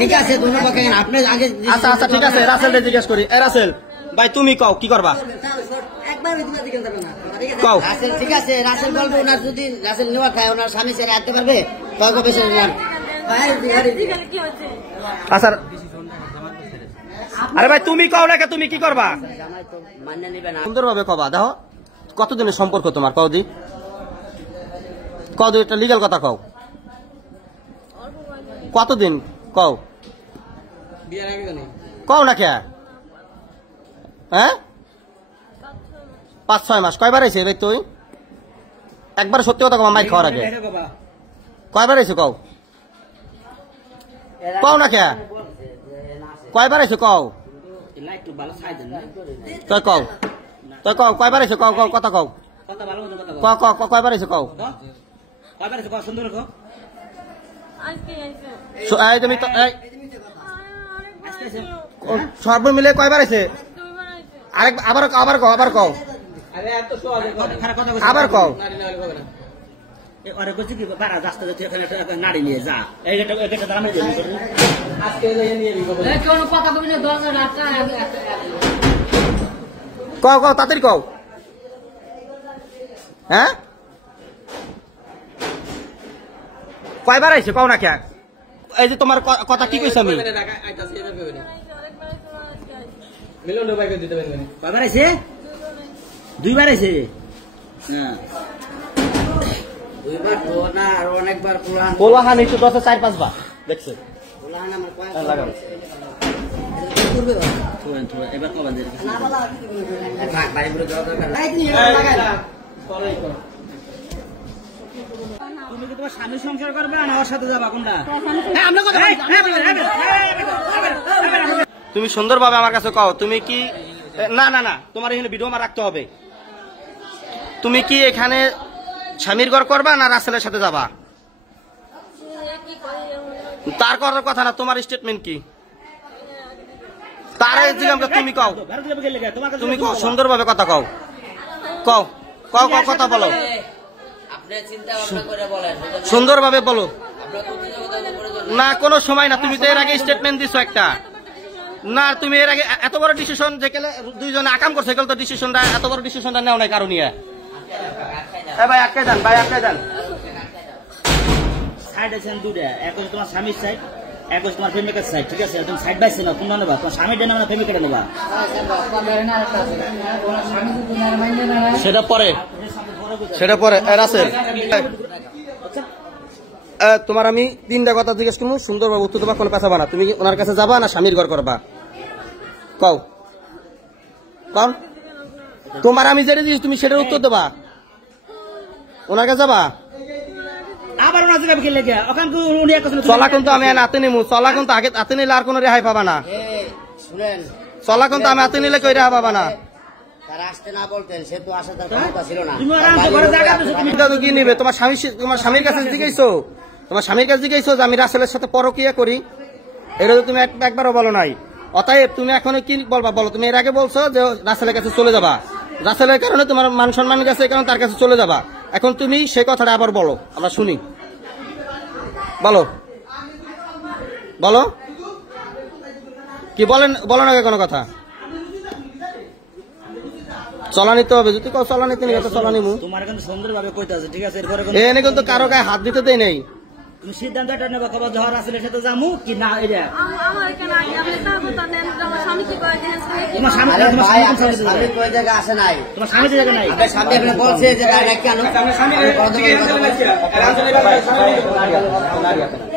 ঠিক আছে দুনো পক্ষে আপনি আগে আচ্ছা আচ্ছা ঠিক আছে রাসেল জিজ্ঞেস করি রাসেল ভাই তুমি কও কি করবা একবার দিনা দিকেন যাবে না কও রাসেল ঠিক আছে রাসেল বলবো ওনার যদি রাসেল নেওয়া খায় ওনার স্বামী ছেড়ে আসতে পারবে কয় কবে ছেড়ে নিলাম আচ্ছা আরে ভাই তুমি কও না তুমি কি করবা মান্য নিবে না সুন্দরভাবে কবা দেখো কতদিনের সম্পর্ক তোমার কওদি কও এটা লিগ্যাল কথা কও কতদিন কও বিয়ার আগে জানি কও না কে হ্যাঁ 5-6 মাস কয়বার আইছে দেখ তুই একবার সত্যি কথা কও মাই খাওয়ার আগে কয়বার আইছে কও কও না কে কয়বার আইছে কও একটু ভালো সাইজ দেন না তুই কও কয়বার আইছে কও কও কথা কও কথা ভালো মতো কথা কও কয়বার আইছে কও কয়বার আইছে কও সুন্দর কও আজকে এই তুমি তো এই সর্ব মিলে কয়বার আইছে আরেক আবার কও আরে এত সহজ খারাপ কথা আবার কও আরে কইছি কি বারা রাস্তা যেতে এখানে নাড়ি নিয়ে যা এইটা দামে দিই আজকে নিয়ে নিবো এই কোন কথা কবি না 10 রাত কও তাড়াতাড়ি কও হ্যাঁ কয়বার আইছে কও না কে এই যে তোমার কথা কি কইছ আমি মিলন ভাই দিতে পারবেন কয়বার আইছে দুইবার আইছে না দুইবার তো না আর অনেকবার কোলাহান একটু 10-4-5 বার দেখছে কোলাহান আমার কয় লাগাও করবে থোড়া এবার কবা দে না বাবা বাড়ি পুরো যাওয়া দরকার লাইট নিয়ে লাগাই না তুমি কি তোমার স্বামী সংসার করবে না ওর সাথে যাবা কোনটা হ্যাঁ আমরা কথা তুমি সুন্দরভাবে আমার কাছে কও তুমি কি না তোমার এখানে ভিডিও আমার রাখতে হবে তুমি কি এখানে স্বামীর ঘর করবা না রাসেলের সাথে যাবা তার করার কথা না তোমার স্টেটমেন্ট কি তারে জিজ্ঞাসা তুমি কও তুমি কও সুন্দরভাবে কথা কও কথা বলো আপনি চিন্তা ভাবনা করে বলেন সুন্দরভাবে বলো আপনারা প্রতিযোগিতা করে না কোনো সময় না তুমি তো এর আগে স্টেটমেন্ট দিছো একটা না তুমি এর আগে এত বড় ডিসিশন যে গেলে দুইজনে আকাম করছে গেল তো ডিসিশনটা এত বড় ডিসিশনটা নেও নাই কারণ নিয়ে ভাই আটকে দেন সাইড আছে দুইটা এক হচ্ছে তোমার স্বামীর সাইড এক হচ্ছে তোমার প্রেমিকার সাইড ঠিক আছে তুমি সাইড বাই সাইড কোনটা নেবা তোমার স্বামীর ডেনা না প্রেমিকাটা নেবা সেটা পরে রাসেল তোমার আমি 3টা কথা জিজ্ঞেস করবো সুন্দরভাবে উত্তর দেবা কোনো পেছাবা না তুমি ওনার কাছে যাবা না স্বামীর ঘর করবা কও তোমার আমি যেটা দিয়েছি তুমি সেটার উত্তর দেবা ওনার কাছে যাবা আবার ওনার জায়গা বিকেলে গিয়া ওখান তো উনি এক কথা চলা কিন্তু আমি হাতে নিমু চলা কিন্তু আগে হাতে নিলে আর কোনো রেহাই পাবা না শুনেন চলা কিন্তু আমি হাতে নিলে কই রেহাই পাবা না তারা আসতে না বলতেন সে তো আসার তার ক্ষমতা ছিল না তুমি কি নিবে তোমার স্বামীর কাছে জিজ্ঞাসো তোমার স্বামীর কাছে জিজ্ঞাসো যে আমি রাসেলের সাথে পরকিয়া করি এটা তো তুমি একবারও বলো নাই অতএব তুমি এখন কি বলবা বলো তুমি এর আগে বলছো যে রাসেলের কাছে চলে যাবা রাসেলের কারণে তোমার মান সম্মান গেছে এই কারণে তার কাছে চলে যাবা এখন তুমি সেই কথাটা আবার বলো আমরা শুনি বলো কি বলো না কোনো কথা চলা নিতে হবে যদি কেউ চলা নিতে নিয়ে চলা নিমু তোমার কিন্তু সুন্দরভাবে কইতে আছে ঠিক আছে এরপরে এনে কিন্তু কারো গায়ে হাত দিতে দেই নাই তুমি সিদ্ধান্ত এটা নেবা খবর জহর আসলে সাথে যামু কি না এটা আমার কেন আগে আপনি তারপর তো নেন আমার স্বামী কি করে দেন তোমার স্বামী কই জায়গা আসে নাই তোমার স্বামী জায়গা নাই আবে স্বামী আপনি বলছে যে তাই না কেন আমার স্বামী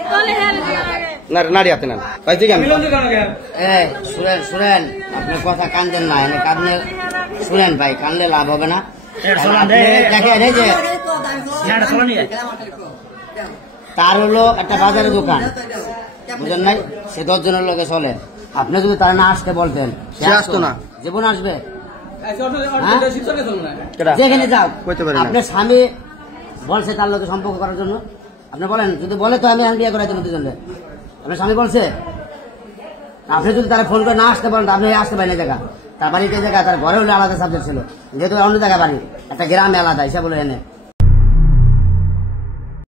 তাহলে হেল নাড়ি হাতে না ভাই দিকে আমি এই শুনেন আপনার কথা কান দেন না এনে কানে শুনেন ভাই কানলে লাভ হবে না দেখেন এই যে তার হলো একটা বাজারের দোকান বুঝেন নাই সে 10 জনের লোকে চলে আপনি যদি তারা না আসতে বলতেন সে আসতো না জীবন আসবে যেখানে যাও আপনার স্বামী বলছে তার লোকে সম্পর্ক করার জন্য আপনি বলেন যদি বলে তো আমি বিয়ে করাই দেবো দুজনে আপনার স্বামী বলছে আপনি যদি তারা ফোন করে না আসতে বলেন আপনি আসতে পারেন জায়গা তার বাড়িতে জায়গা তার ঘরে হলে আলাদা সাবজেক্ট ছিল যেহেতু অন্য জায়গায় বাড়ি একটা গ্রামে আলাদা হিসাব বলে এনে